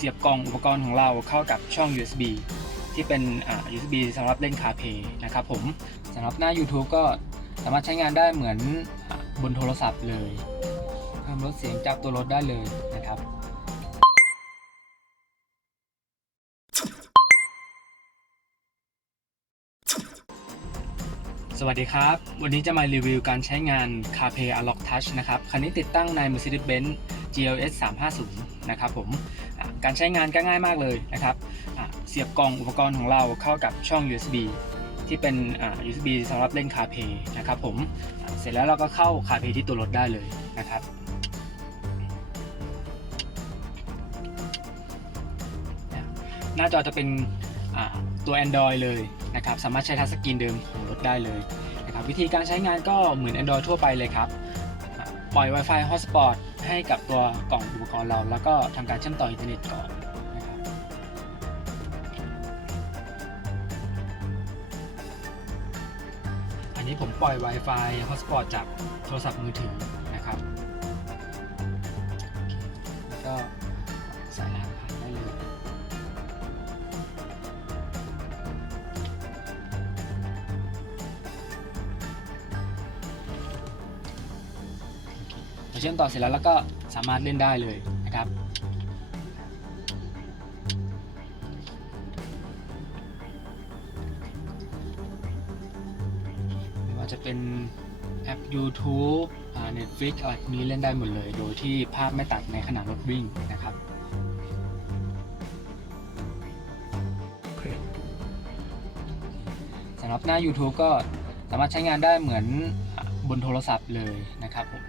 เสียบกล่องอุปกรณ์ของเราเข้ากับช่อง USB ที่เป็น USB สำหรับเล่น CarPlay นะครับผมสำหรับหน้า YouTube ก็สามารถใช้งานได้เหมือนบนโทรศัพท์เลยเพิ่มลดเสียงจากตัวรถได้เลยนะครับสวัสดีครับ วันนี้จะมารีวิวการใช้งาน CarPlay Unlock Touch นะครับ คันนี้ติดตั้งใน Mercedes-Benz GLS 350นะครับผมการใช้งานก็ง่ายมากเลยนะครับเสียบกล่องอุปกรณ์ของเราเข้ากับช่อง USB ที่เป็น USB สำหรับเล่น CarPlay นะครับผมเสร็จแล้วเราก็เข้า CarPlay ที่ตัวรถได้เลยนะครับหน้าจอจะเป็นตัว Android เลยนะครับสามารถใช้ทัชสกรีนเดิมของรถได้เลยนะครับวิธีการใช้งานก็เหมือน Android ทั่วไปเลยครับ ปล่อย Wi-Fi Hotspot ให้กับตัวกล่องอุปกรณ์เรา แล้วก็ทำการเชื่อมต่ออินเทอร์เน็ตก่อนนะครับอันนี้ผมปล่อย Wi-Fi Hotspot จากโทรศัพท์มือถือนะครับแล้วก็ เชื่อมต่อเสร็จแล้วแล้วก็สามารถเล่นได้เลยนะครับไม่ว่าจะเป็นแอป YouTube อ่า Netflix อะไรนี้เล่นได้หมดเลย โดยที่ภาพไม่ตัดในขณะรถวิ่งนะครับสำหรับหน้า YouTube ก็สามารถใช้งานได้เหมือนบนโทรศัพท์เลยนะครับผม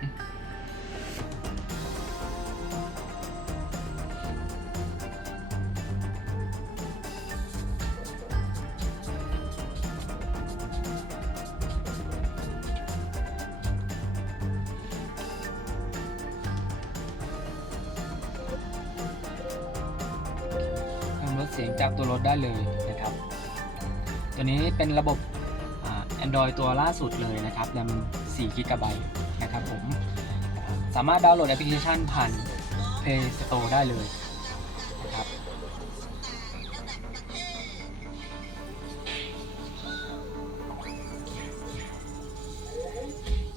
เสียงจากตัวรถได้เลยนะครับ ตัวนี้เป็นระบบอ่า Android ตัวล่าสุดเลยนะครับแรม4 g b นะครับผม สามารถดาวน์โหลดแอปพลิเคชันผ่าน Play Store ได้เลยนะครับ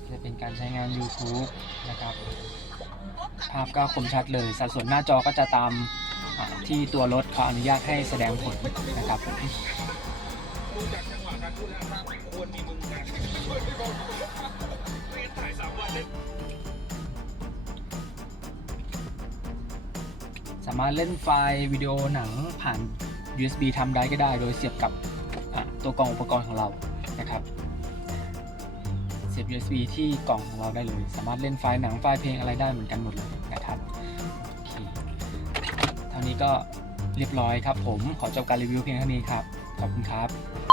จะเป็นการใช้งาน YouTube นะครับ ภาพก็คมชัดเลย สัดส่วนหน้าจอก็จะตาม ที่ตัวรถเขาอนุญาตให้แสดงผลนะครับผมสามารถเล่นไฟล์วิดีโอหนังผ่าน USB ทำได้ก็ได้ โดยเสียบกับตัวกล่องอุปกรณ์ของเรานะครับ เสียบ USB ที่กล่องของเราได้เลย สามารถเล่นไฟล์หนังไฟล์เพลงอะไรได้เหมือนกันหมดเลยนะครับ นี้ก็เรียบร้อยครับผมขอจบการรีวิวเพียงเท่านี้ครับ ขอบคุณครับ